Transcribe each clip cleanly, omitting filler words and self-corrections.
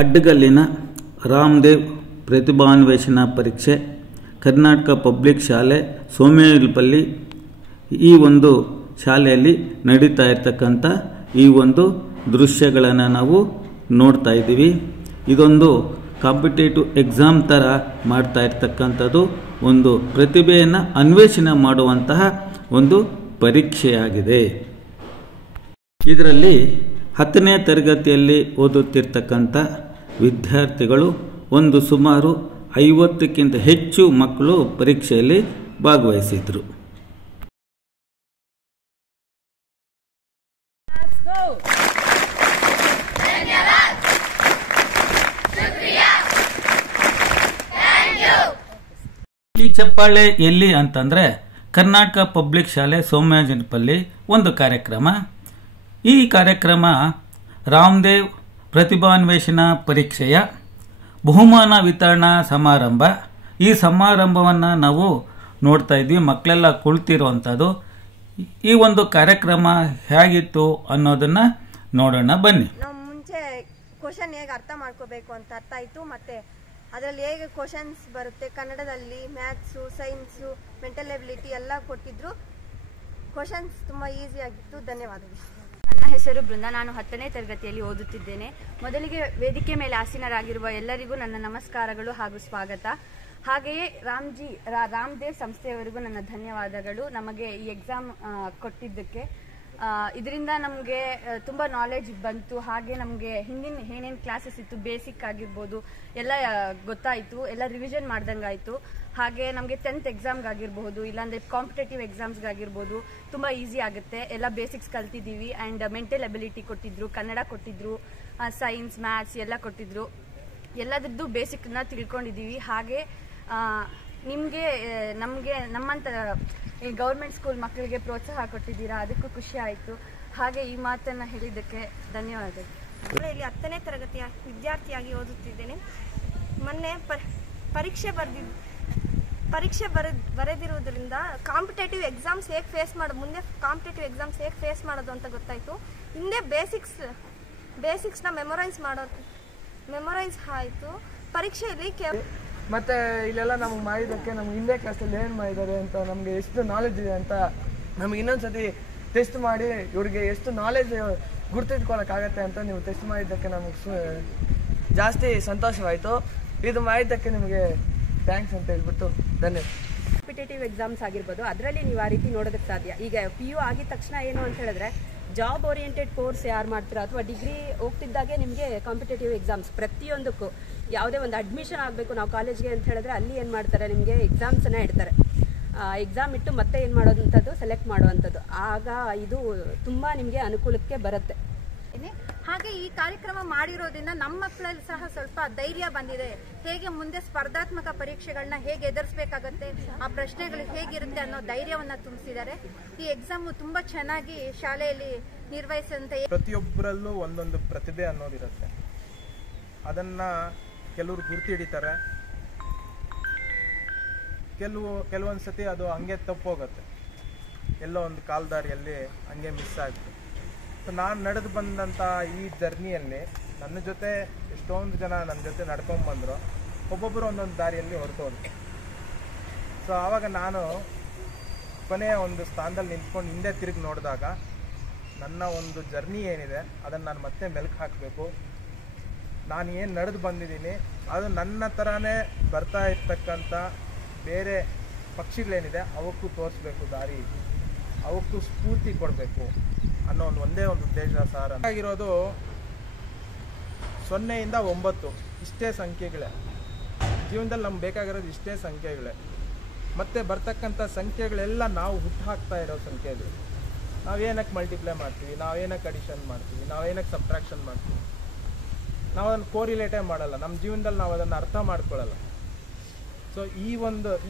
ಅಡ್ಡಗಲ್ಲಿನ ರಾಮದೇವ್ ಪ್ರತಿಭಾನ್ವೇಷಣಾ ಪರೀಕ್ಷೆ ಕರ್ನಾಟಕ ಪಬ್ಲಿಕ್ ಶಾಲೆ ಸೋಮೇಲ್ಪಲ್ಲಿ ಈ ಒಂದು ಶಾಲೆಯಲ್ಲಿ ನಡೀತಾ ಇರತಕ್ಕಂಥ ಈ ಒಂದು ದೃಶ್ಯಗಳನ್ನು ನಾವು ನೋಡ್ತಾ ಇದ್ದೀವಿ. ಇದೊಂದು ಕಾಂಪಿಟೇಟಿವ್ ಎಕ್ಸಾಮ್ ಥರ ಮಾಡ್ತಾ ಇರ್ತಕ್ಕಂಥದ್ದು ಒಂದು ಪ್ರತಿಭೆಯನ್ನು ಅನ್ವೇಷಣೆ ಮಾಡುವಂತಹ ಒಂದು ಪರೀಕ್ಷೆಯಾಗಿದೆ. ಇದರಲ್ಲಿ 10ನೇ ತರಗತಿಯಲ್ಲಿ ಓದುತ್ತಿರ್ತಕ್ಕಂಥ ವಿದ್ಯಾರ್ಥಿಗಳು ಒಂದು ಸುಮಾರು 50ಕ್ಕಿಂತ ಹೆಚ್ಚು ಮಕ್ಕಳು ಪರೀಕ್ಷೆಯಲ್ಲಿ ಭಾಗವಹಿಸಿದ್ರು. ಈ ಚಪ್ಪಾಳೆ ಎಲ್ಲಿ ಅಂತಂದ್ರೆ ಕರ್ನಾಟಕ ಪಬ್ಲಿಕ್ ಶಾಲೆ ಸೋಮೇಲ್ಪಲ್ಲಿ ಒಂದು ಕಾರ್ಯಕ್ರಮ. ಈ ಕಾರ್ಯಕ್ರಮ ರಾಮದೇವ್ ಪ್ರತಿಭಾನ್ವೇಷಣಾ ಪರೀಕ್ಷೆಯ ಬಹುಮಾನ ವಿತರಣಾ ಸಮಾರಂಭ. ಈ ಸಮಾರಂಭವನ್ನು ನಾವು ನೋಡ್ತಾ ಇದ್ವಿ, ಮಕ್ಕಳೆಲ್ಲ ಕುಳಿತಿರುವಂಥದ್ದು. ಈ ಒಂದು ಕಾರ್ಯಕ್ರಮ ಹೇಗಿತ್ತು ಅನ್ನೋದನ್ನ ನೋಡೋಣ ಬನ್ನಿ. ನಾವು ಮುಂಚೆ ಕ್ವಶನ್ ಹೇಗೆ ಅರ್ಥ ಮಾಡ್ಕೋಬೇಕು ಅಂತ ಅರ್ಥ ಆಯಿತು. ಮತ್ತೆ ಅದರಲ್ಲಿ ಹೇಗೆ ಕ್ವಶನ್ಸ್ ಬರುತ್ತೆ, ಕನ್ನಡದಲ್ಲಿ ಮ್ಯಾಥ್ಸು, ಸೈನ್ಸು, ಮೆಂಟಲ್ ಎಬಿಲಿಟಿ ಎಲ್ಲ ಕೊಟ್ಟಿದ್ರು. ಕ್ವಶನ್ಸ್ ತುಂಬ ಈಸಿ ಆಗಿತ್ತು. ಧನ್ಯವಾದಗಳು. ನನ್ನ ಹೆಸರು ಬೃಂದ. ನಾನು 10ನೇ ತರಗತಿಯಲ್ಲಿ ಓದುತ್ತಿದ್ದೇನೆ. ಮೊದಲಿಗೆ ವೇದಿಕೆ ಮೇಲೆ ಆಸೀನರಾಗಿರುವ ಎಲ್ಲರಿಗೂ ನನ್ನ ನಮಸ್ಕಾರಗಳು ಹಾಗೂ ಸ್ವಾಗತ. ಹಾಗೆಯೇ ರಾಮದೇವ್ ಸಂಸ್ಥೆಯವರಿಗೂ ನನ್ನ ಧನ್ಯವಾದಗಳು ನಮಗೆ ಈ ಎಕ್ಸಾಮ್ ಕೊಟ್ಟಿದ್ದಕ್ಕೆ. ಇದರಿಂದ ನಮಗೆ ತುಂಬ ನಾಲೆಜ್ ಬಂತು. ಹಾಗೆ ನಮಗೆ ಹಿಂದಿನ ಏನೇನು ಕ್ಲಾಸಸ್ ಇತ್ತು, ಬೇಸಿಕ್ ಆಗಿರ್ಬೋದು ಎಲ್ಲ ಗೊತ್ತಾಯಿತು, ಎಲ್ಲ ರಿವಿಷನ್ ಮಾಡ್ದಂಗಾಯಿತು. ಹಾಗೆ ನಮಗೆ 10th ಎಕ್ಸಾಮ್ಗಾಗಿರ್ಬೋದು, ಇಲ್ಲಾಂದರೆ ಕಾಂಪಿಟೇಟಿವ್ ಎಕ್ಸಾಮ್ಸ್ಗಾಗಿರ್ಬೋದು ತುಂಬ ಈಸಿ ಆಗುತ್ತೆ. ಎಲ್ಲ ಬೇಸಿಕ್ಸ್ ಕಲ್ತಿದ್ದೀವಿ. ಆ್ಯಂಡ್ ಮೆಂಟಲ್ ಎಬಿಲಿಟಿ ಕೊಟ್ಟಿದ್ರು, ಕನ್ನಡ ಕೊಟ್ಟಿದ್ರು, ಸೈನ್ಸ್, ಮ್ಯಾಥ್ಸ್ ಎಲ್ಲ ಕೊಟ್ಟಿದ್ರು. ಎಲ್ಲದರದ್ದು ಬೇಸಿಕ್ನ ತಿಳ್ಕೊಂಡಿದ್ದೀವಿ. ಹಾಗೆ ನಮಗೆ ನಮ್ಮಂಥ ಈ ಗೌರ್ಮೆಂಟ್ ಸ್ಕೂಲ್ ಮಕ್ಕಳಿಗೆ ಪ್ರೋತ್ಸಾಹ ಕೊಟ್ಟಿದ್ದೀರಾ, ಅದಕ್ಕೂ ಖುಷಿ ಆಯಿತು. ಹಾಗೆ ಈ ಮಾತನ್ನು ಹೇಳಿದ್ದಕ್ಕೆ ಧನ್ಯವಾದಗಳು. ಇಲ್ಲಿ 10ನೇ ತರಗತಿಯ ವಿದ್ಯಾರ್ಥಿಯಾಗಿ ಓದುತ್ತಿದ್ದೇನೆ. ಮೊನ್ನೆ ಪರೀಕ್ಷೆ ಬರೆದಿರುವುದರಿಂದ ಕಾಂಪಿಟೇಟಿವ್ ಎಕ್ಸಾಮ್ಸ್ ಹೇಗೆ ಫೇಸ್ ಮಾಡೋದು, ಮುಂದೆ ಕಾಂಪಿಟೇಟಿವ್ ಎಕ್ಸಾಮ್ಸ್ ಹೇಗೆ ಫೇಸ್ ಮಾಡೋದು ಅಂತ ಗೊತ್ತಾಯಿತು. ಹಿಂದೆ ಬೇಸಿಕ್ಸ್ನ ಮೆಮೊರೈಸ್ ಆಯಿತು. ಪರೀಕ್ಷೆಯಲ್ಲಿ ಮತ್ತೆ ಇಲ್ಲೆಲ್ಲ ನಮ್ಗೆ ಮಾಡಿದ್ದಕ್ಕೆ ನಮ್ಗೆ ಹಿಂದೆ ಕ್ಲಾಸಲ್ಲಿ ಏನು ಮಾಡಿದ್ದಾರೆ ಅಂತ ನಮಗೆ ಎಷ್ಟು ನಾಲೆಜ್ ಇದೆ ಅಂತ ನಮ್ಗೆ ಇನ್ನೊಂದ್ಸತಿ ಟೆಸ್ಟ್ ಮಾಡಿ ಇವ್ರಿಗೆ ಎಷ್ಟು ನಾಲೆಜ್ ಗುರ್ತಿಟ್ಕೊಳ್ಳೋಕ್ಕಾಗತ್ತೆ ಅಂತ ನೀವು ಟೆಸ್ಟ್ ಮಾಡಿದ್ದಕ್ಕೆ ನಮಗೆ ಜಾಸ್ತಿ ಸಂತೋಷವಾಯಿತು. ಇದು ಮಾಡಿದ್ದಕ್ಕೆ ನಿಮಗೆ ಥ್ಯಾಂಕ್ಸ್ ಅಂತ ಹೇಳ್ಬಿಟ್ಟು ಧನ್ಯವಾದ. ಕಾಂಪಿಟೇಟಿವ್ ಎಕ್ಸಾಮ್ಸ್ ಆಗಿರ್ಬೋದು, ಅದರಲ್ಲಿ ನೀವು ಆ ರೀತಿ ನೋಡೋದಕ್ಕೆ ಸಾಧ್ಯ. ಈಗ PU ಆಗಿದ ತಕ್ಷಣ ಏನು ಅಂತ ಹೇಳಿದ್ರೆ ಜಾಬ್ ಓರಿಯೆಂಟೆಡ್ ಕೋರ್ಸ್ ಯಾರು ಮಾಡ್ತೀರಾ ಅಥವಾ ಡಿಗ್ರಿ ಹೋಗ್ತಿದ್ದಾಗೆ ನಿಮಗೆ ಕಾಂಪಿಟೇಟಿವ್ ಎಕ್ಸಾಮ್ಸ್ ಪ್ರತಿಯೊಂದಕ್ಕೂ ಯಾವುದೇ ಒಂದು ಅಡ್ಮಿಷನ್ ಆಗಬೇಕು ನಾವು ಕಾಲೇಜ್ಗೆ ಅಂತ ಹೇಳಿದ್ರೆ ಅಲ್ಲಿ ಏನು ಮಾಡ್ತಾರೆ, ನಿಮಗೆ ಎಕ್ಸಾಮ್ಸನ್ನು ಇಡ್ತಾರೆ. ಎಕ್ಸಾಮ್ ಇಟ್ಟು ಮತ್ತೆ ಏನು ಮಾಡೋದಂಥದ್ದು ಸೆಲೆಕ್ಟ್ ಮಾಡುವಂಥದ್ದು. ಆಗ ಇದು ತುಂಬ ನಿಮಗೆ ಅನುಕೂಲಕ್ಕೆ ಬರುತ್ತೆ. ಹಾಗೆ ಈ ಕಾರ್ಯಕ್ರಮ ಮಾಡಿರೋದ್ರಿಂದ ನಮ್ಮ ಮಕ್ಕಳಲ್ಲಿ ಸಹ ಸ್ವಲ್ಪ ಧೈರ್ಯ ಬಂದಿದೆ. ಹೇಗೆ ಮುಂದೆ ಸ್ಪರ್ಧಾತ್ಮಕ ಪರೀಕ್ಷೆಗಳನ್ನ ಹೇಗೆ ಎದುರಿಸಬೇಕಾಗತ್ತೆ, ಆ ಪ್ರಶ್ನೆಗಳು ಹೇಗಿರುತ್ತೆ ಅನ್ನೋ ಧೈರ್ಯವನ್ನ ತುಂಬಿಸಿದ್ದಾರೆ. ಈ ಎಕ್ಸಾಮ್ ತುಂಬಾ ಚೆನ್ನಾಗಿ ಶಾಲೆಯಲ್ಲಿ ನಿರ್ವಹಿಸಂತೆ. ಪ್ರತಿಯೊಬ್ಬರಲ್ಲೂ ಒಂದೊಂದು ಪ್ರತಿಭೆ ಅನ್ನೋದಿರುತ್ತೆ. ಅದನ್ನ ಕೆಲವರು ಗುರ್ತು ಹಿಡಿತಾರೆ, ಕೆಲವೊಂದ್ಸತಿ ಅದು ಹಂಗೆ ತಪ್ಪೋಗುತ್ತೆ, ಎಲ್ಲೋ ಒಂದು ಕಾಲ್ದಾರಿಯಲ್ಲಿ ಹಂಗೆ ಮಿಸ್ ಆಗುತ್ತೆ. ನಾನು ನಡೆದು ಬಂದಂಥ ಈ ಜರ್ನಿಯಲ್ಲಿ ನನ್ನ ಜೊತೆ ಎಷ್ಟೊಂದು ಜನ ನನ್ನ ಜೊತೆ ನಡ್ಕೊಂಡು ಬಂದರು. ಒಬ್ಬೊಬ್ಬರು ಒಂದೊಂದು ದಾರಿಯಲ್ಲಿ ಹೊರಟೋದ್ರು. ಸೊ ಆವಾಗ ನಾನು ಕೊನೆಯ ಒಂದು ಸ್ಥಾನದಲ್ಲಿ ನಿಂತ್ಕೊಂಡು ಹಿಂದೆ ತಿರುಗಿ ನೋಡಿದಾಗ ನನ್ನ ಒಂದು ಜರ್ನಿ ಏನಿದೆ ಅದನ್ನು ನಾನು ಮತ್ತೆ ಮೆಲುಕು ಹಾಕಬೇಕು. ನಾನು ಏನು ನಡೆದು ಬಂದಿದ್ದೀನಿ ಅದು ನನ್ನ ಥರನೇ ಬರ್ತಾ ಇರ್ತಕ್ಕಂಥ ಬೇರೆ ಪಕ್ಷಿಗಳೇನಿದೆ ಅವಕ್ಕೂ ತೋರಿಸ್ಬೇಕು ದಾರಿ, ಅವಕ್ಕೂ ಸ್ಫೂರ್ತಿ ಕೊಡಬೇಕು ಅನ್ನೋ ಒಂದೇ ಒಂದು ಉದ್ದೇಶ ಸಾರ್. ಆಗಿರೋದು 0 ಇಂದ 9 ಇಷ್ಟೇ ಸಂಖ್ಯೆಗಳೇ ಜೀವನದಲ್ಲಿ ನಮ್ಗೆ ಬೇಕಾಗಿರೋದು, ಇಷ್ಟೇ ಸಂಖ್ಯೆಗಳೇ. ಮತ್ತೆ ಬರ್ತಕ್ಕಂಥ ಸಂಖ್ಯೆಗಳೆಲ್ಲ ನಾವು ಹುಟ್ಟು ಹಾಕ್ತಾ ಇರೋ ಸಂಖ್ಯೆಗಳು. ನಾವೇನಕ್ಕೆ ಮಲ್ಟಿಪ್ಲೈ ಮಾಡ್ತೀವಿ, ನಾವೇನಕ್ಕೆ ಅಡಿಷನ್ ಮಾಡ್ತೀವಿ, ನಾವೇನಕ್ಕೆ ಸಬ್ಟ್ರಾಕ್ಷನ್ ಮಾಡ್ತೀವಿ, ನಾವು ಅದನ್ನು ಕೋರಿಲೇಟೇ ಮಾಡಲ್ಲ. ನಮ್ಮ ಜೀವನದಲ್ಲಿ ನಾವು ಅದನ್ನು ಅರ್ಥ ಮಾಡ್ಕೊಳ್ಳಲ್ಲ. ಸೊ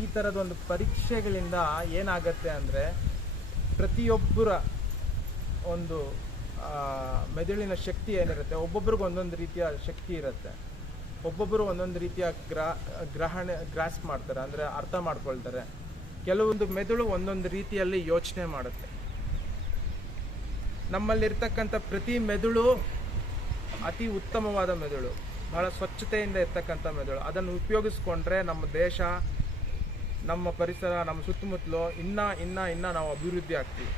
ಈ ಥರದೊಂದು ಪರೀಕ್ಷೆಗಳಿಂದ ಏನಾಗತ್ತೆ ಅಂದರೆ ಪ್ರತಿಯೊಬ್ಬರ ಒಂದು ಮೆದುಳಿನ ಶಕ್ತಿ ಏನಿರುತ್ತೆ, ಒಬ್ಬೊಬ್ರಿಗೆ ಒಂದೊಂದು ರೀತಿಯ ಶಕ್ತಿ ಇರುತ್ತೆ. ಒಬ್ಬೊಬ್ಬರು ಒಂದೊಂದು ರೀತಿಯ ಗ್ರಾಸ್ ಮಾಡ್ತಾರೆ, ಅಂದರೆ ಅರ್ಥ ಮಾಡ್ಕೊಳ್ತಾರೆ. ಕೆಲವೊಂದು ಮೆದುಳು ಒಂದೊಂದು ರೀತಿಯಲ್ಲಿ ಯೋಚನೆ ಮಾಡುತ್ತೆ. ನಮ್ಮಲ್ಲಿರ್ತಕ್ಕಂಥ ಪ್ರತಿ ಮೆದುಳು ಅತಿ ಉತ್ತಮವಾದ ಮೆದುಳು. ಬಹಳ ಸ್ವಚ್ಛತೆಯಿಂದ ಇರ್ತಕ್ಕಂಥ ಮೆದುಳು. ಅದನ್ನು ಉಪಯೋಗಿಸ್ಕೊಂಡ್ರೆ ನಮ್ಮ ದೇಶ, ನಮ್ಮ ಪರಿಸರ, ನಮ್ಮ ಸುತ್ತಮುತ್ತಲು ಇನ್ನ ನಾವು ಅಭಿವೃದ್ಧಿ ಆಗ್ತೀವಿ.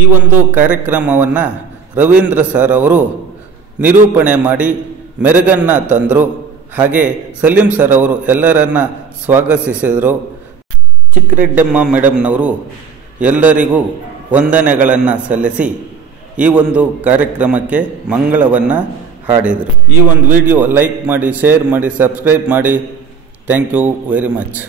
ಈ ಒಂದು ಕಾರ್ಯಕ್ರಮವನ್ನು ರವೀಂದ್ರ ಸರ್ ಅವರು ನಿರೂಪಣೆ ಮಾಡಿ ಮೆರುಗನ್ನು ತಂದರು. ಹಾಗೆ ಸಲೀಂ ಸರ್ ಅವರು ಎಲ್ಲರನ್ನ ಸ್ವಾಗತಿಸಿದರು. ಚಿಕ್ಕರೆಡ್ಡಮ್ಮ ಮೇಡಮ್ನವರು ಎಲ್ಲರಿಗೂ ವಂದನೆಗಳನ್ನು ಸಲ್ಲಿಸಿ ಈ ಒಂದು ಕಾರ್ಯಕ್ರಮಕ್ಕೆ ಮಂಗಳವನ್ನು ಹಾಡಿದರು. ಈ ಒಂದು ವಿಡಿಯೋ ಲೈಕ್ ಮಾಡಿ, ಶೇರ್ ಮಾಡಿ, ಸಬ್ಸ್ಕ್ರೈಬ್ ಮಾಡಿ. Thank you very much.